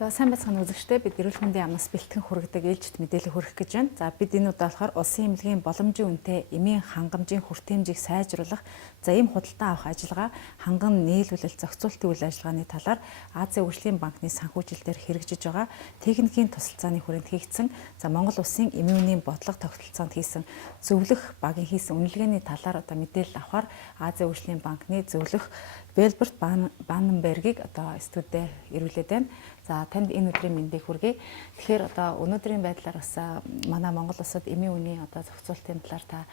За сайн байцгаана үзэгчдээ, бид эрүүл мэндийн амнаас бэлтгэн хүргэдэг ээлжид мэдээлэл хүргэх гэж байна. За бид энэ удаа болохоор улсын эмнэлгийн боломжийн үнэтэй эмийн хангамжийн хүртээмжийг сайжруулах, за ийм худалдан авах ажиллагаа, ханган нийлүүлэлт зохицуултын үйл ажиллагааны талаар Азийн Хөгжлийн банкны санхүүжилтээр хэрэгжиж байгаа техникийн тусалцааны хүрээнд хийгдсэн, за Монгол улсын эмийн үнийн бодлого тогтолцоонд хийсэн зөвлөх багийн хийсэн үнэлгээний талаар одоо мэдээлэл авахар Азийн Хөгжлийн банкны зөвлөх Велберт Банненбергийг одоо студид ирүүлээд байна. За танд энэ өдрийн мэндийг хүргэе. Тэгэхээр одоо өнөөдрийн байдлаар бас манай Монгол улсад эмийн үнийн одоо зохицуултын талаар та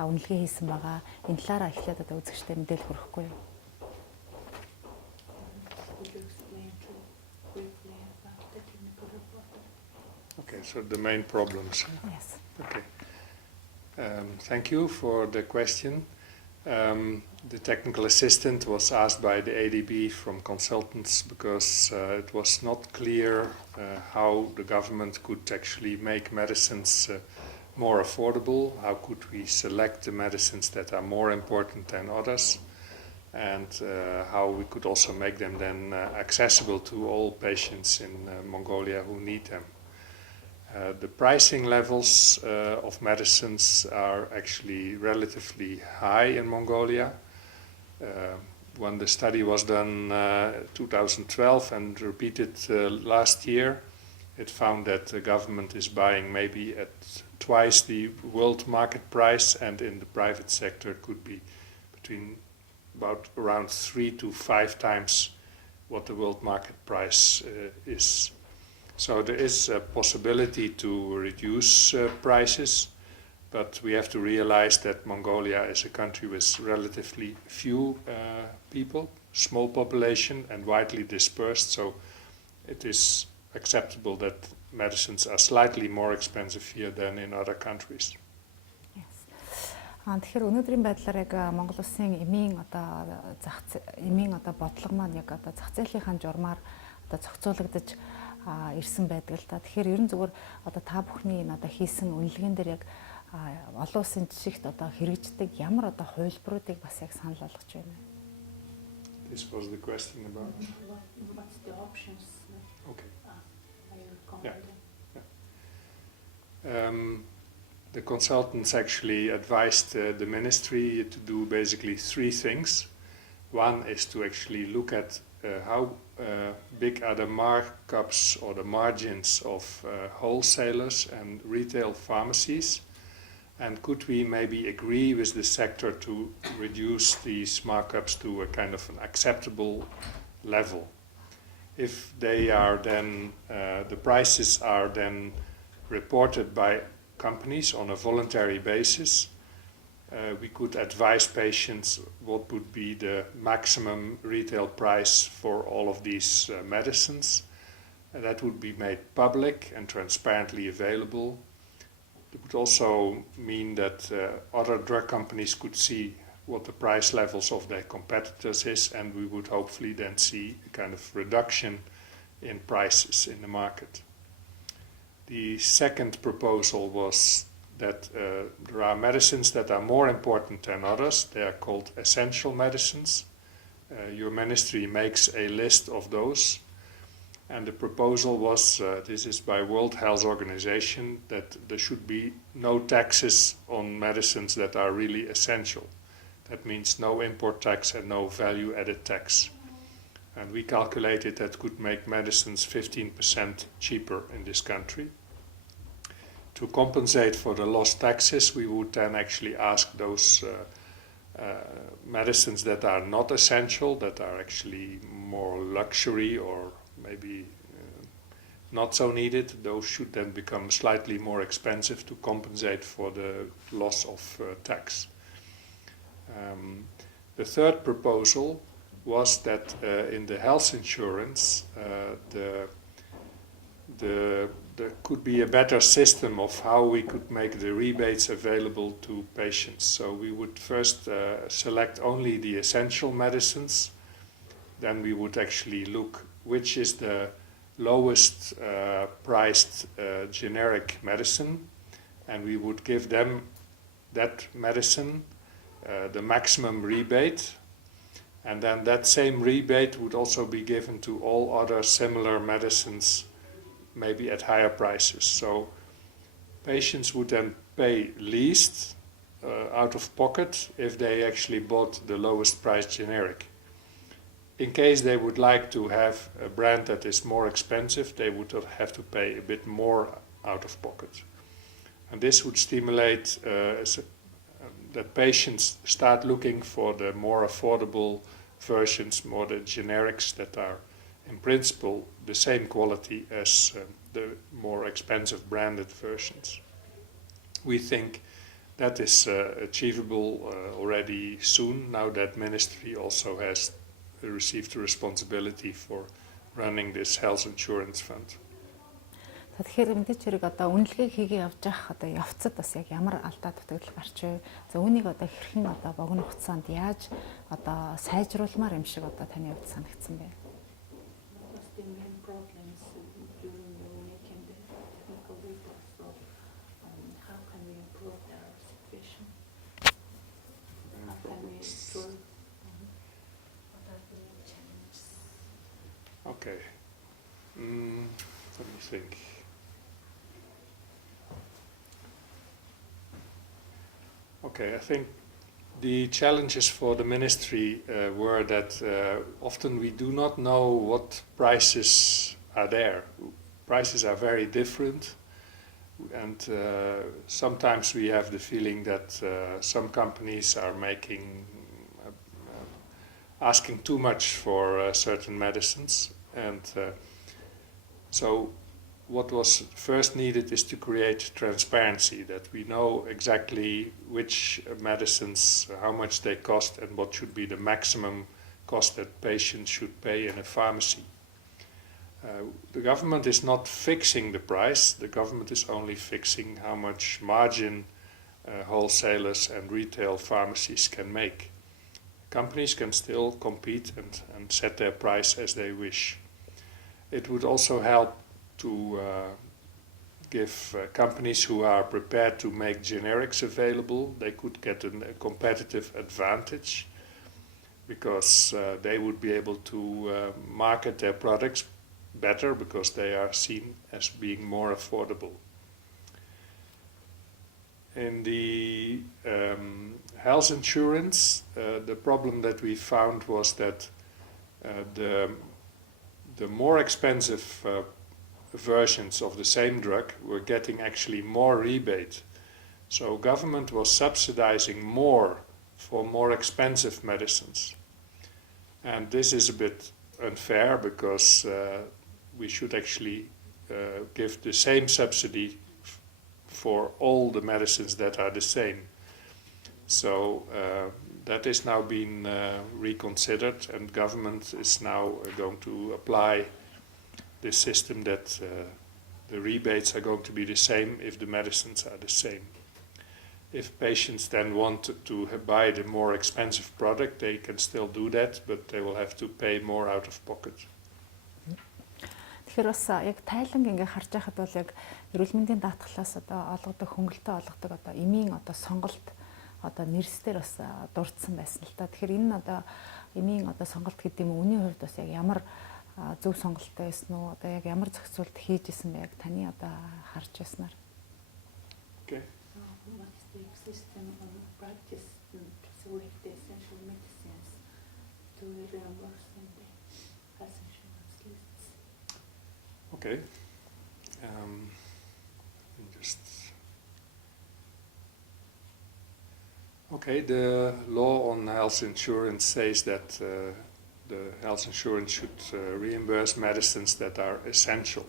үнэлгээ хийсэн байгаа. Энэ талаараа эхлээд одоо үзэгчтэй мэдээлэл хүргэхгүй юу? Okay, so the main problems. Yes. Okay. Thank you for the question. The technical assistant was asked by the ADB from consultants because it was not clear how the government could actually make medicines more affordable, how could we select the medicines that are more important than others, and how we could also make them then accessible to all patients in Mongolia who need them. The pricing levels of medicines are actually relatively high in Mongolia. When the study was done 2012 and repeated last year, it found that the government is buying maybe at twice the world market price, and in the private sector could be between about around 3 to 5 times what the world market price is. So there is a possibility to reduce prices, but we have to realize that Mongolia is a country with relatively few people, small population and widely dispersed, so it is acceptable that medicines are slightly more expensive here than in other countries. Тэгэхээр өнөөдрийн байдлаар яг Монгол улсын эмийн одоо бодлого маань яг одоо зах зээлийн журмаар одоо зохицуулагдаж ирсэн байдаг л да. Тэгэхээр ерөн зүгээр одоо та бүхний энэ одоо хийсэн үнэлгээнд дээр яг олон улсын жишгт одоо хэрэгждэг ямар одоо хувилбаруудыг бас яг санал болгож байна. This was the question about. What's the options? Okay. Yeah. The consultants actually advised the ministry to do basically 3 things. One is to actually look at how big are the markups or the margins of wholesalers and retail pharmacies, and could we maybe agree with the sector to reduce these markups to a kind of an acceptable level. If they are then, the prices are then reported by companies on a voluntary basis, we could advise patients what would be the maximum retail price for all of these medicines. And that would be made public and transparently available. It would also mean that other drug companies could see what the price levels of their competitors is, and we would hopefully then see a kind of reduction in prices in the market. The second proposal was that there are medicines that are more important than others. They are called essential medicines. Your ministry makes a list of those. And the proposal was, this is by World Health Organization, that there should be no taxes on medicines that are really essential. That means no import tax and no value-added tax. And we calculated that could make medicines 15% cheaper in this country. To compensate for the lost taxes, we would then actually ask those medicines that are not essential, that are actually more luxury or maybe not so needed, those should then become slightly more expensive to compensate for the loss of tax. The third proposal was that in the health insurance, there could be a better system of how we could make the rebates available to patients. So we would first select only the essential medicines. Then we would actually look which is the lowest priced generic medicine, and we would give them that medicine the maximum rebate. And then that same rebate would also be given to all other similar medicines, maybe at higher prices. So patients would then pay least out of pocket if they actually bought the lowest price generic. In case they would like to have a brand that is more expensive, they would have to pay a bit more out of pocket. And this would stimulate that patients start looking for the more affordable versions, more the generics that are in principle the same quality as the more expensive branded versions. We think that is achievable already soon, now that Ministry also has received the responsibility for running this health insurance fund. Тэгэхээр мэдээж хэрэг одоо үнэлгээ хийгээ явж байгаа одоо явцад бас яг ямар алдаа дутагдал гарч вэ? За үүнийг одоо хэрхэн одоо богино хугацаанд яаж одоо сайжруулмаар юм шиг одоо таны хувьд санагдсан бэ? What was the main problems during making the technical report? So how can we improve their situation? How can we improve? What are the main challenges? Okay. Let me think. Okay, I think the challenges for the ministry were that often we do not know what prices are there. Prices are very different, and sometimes we have the feeling that some companies are asking too much for certain medicines, and so what was first needed is to create transparency, that we know exactly which medicines, how much they cost, and what should be the maximum cost that patients should pay in a pharmacy. The government is not fixing the price, the government is only fixing how much margin wholesalers and retail pharmacies can make. Companies can still compete and set their price as they wish. It would also help to give companies who are prepared to make generics available, they could get a competitive advantage because they would be able to market their products better because they are seen as being more affordable. In the health insurance, the problem that we found was that the more expensive versions of the same drug were getting actually more rebate. So government was subsidizing more for more expensive medicines. And this is a bit unfair because we should actually give the same subsidy for all the medicines that are the same. So that is now being reconsidered, and government is now going to apply this system that the rebates are going to be the same if the medicines are the same. If patients then want to buy the more expensive product, they can still do that, but they will have to pay more out of pocket. Тэгэхээр бас яг Тайланг ингээ харж байхад бол яг эрүүл мэндийн даатгалаас одоо олгодог хөнгөлөлтөө олгодог одоо эмийн одоо сонголт одоо нэрсээр бас дурдсан байсан л та. Тэгэхээр энэ одоо эмийн одоо сонголт гэдэг юм уу, үүний хувьд бас яг ямар зөв сонголттой байсан уу? Одоо яг ямар зохицуулт хийж исэн бэ? Яг таны одоо харж байснаар. Okay. What is the existing practice with the essential medicines to reimburse in the health insurance lists? Okay. Okay, the law on health insurance says that the health insurance should reimburse medicines that are essential.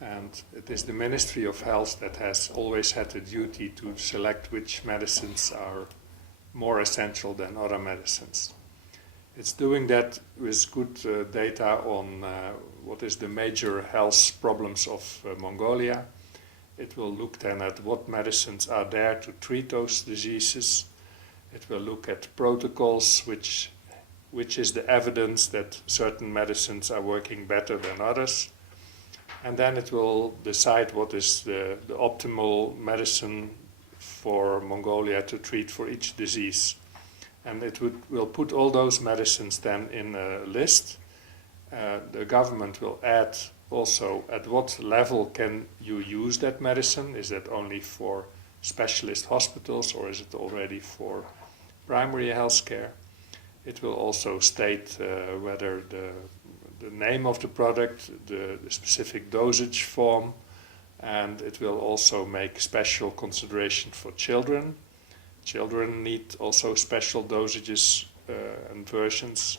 And it is the Ministry of Health that has always had the duty to select which medicines are more essential than other medicines. It's doing that with good data on what is the major health problems of Mongolia. It will look then at what medicines are there to treat those diseases. It will look at protocols, which is the evidence that certain medicines are working better than others. And then it will decide what is the optimal medicine for Mongolia to treat for each disease. And it will put all those medicines then in a list. The government will add also at what level can you use that medicine. Is that only for specialist hospitals or is it already for primary health care? It will also state whether the name of the product, the specific dosage form, and it will also make special consideration for children. Children need also special dosages and versions,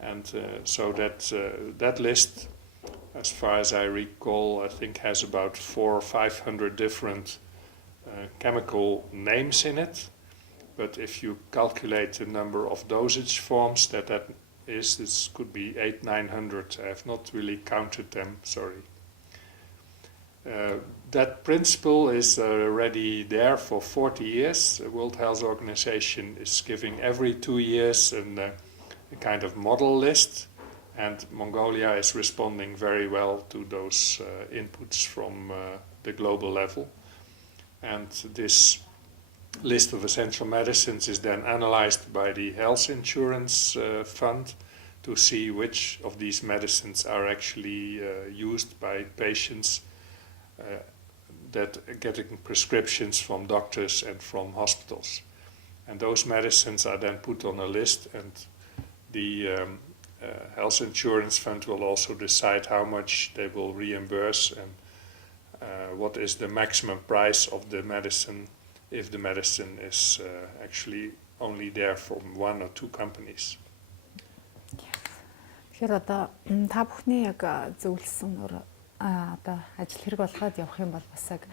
and so that list, as far as I recall, I think has about 400 or 500 different chemical names in it. But if you calculate the number of dosage forms that is, this could be 800-900. I have not really counted them, sorry. That principle is already there for 40 years. The World Health Organization is giving every 2 years a kind of model list, and Mongolia is responding very well to those inputs from the global level. And this list of essential medicines is then analyzed by the health insurance fund to see which of these medicines are actually used by patients that are getting prescriptions from doctors and from hospitals. And those medicines are then put on a list, and the health insurance fund will also decide how much they will reimburse and what is the maximum price of the medicine if the medicine is actually only there from 1 or 2 companies. Тэгэхээр одоо та бүхний яг зөвлөсөн одоо ажил хэрэг болгоод явах юм бол бас яг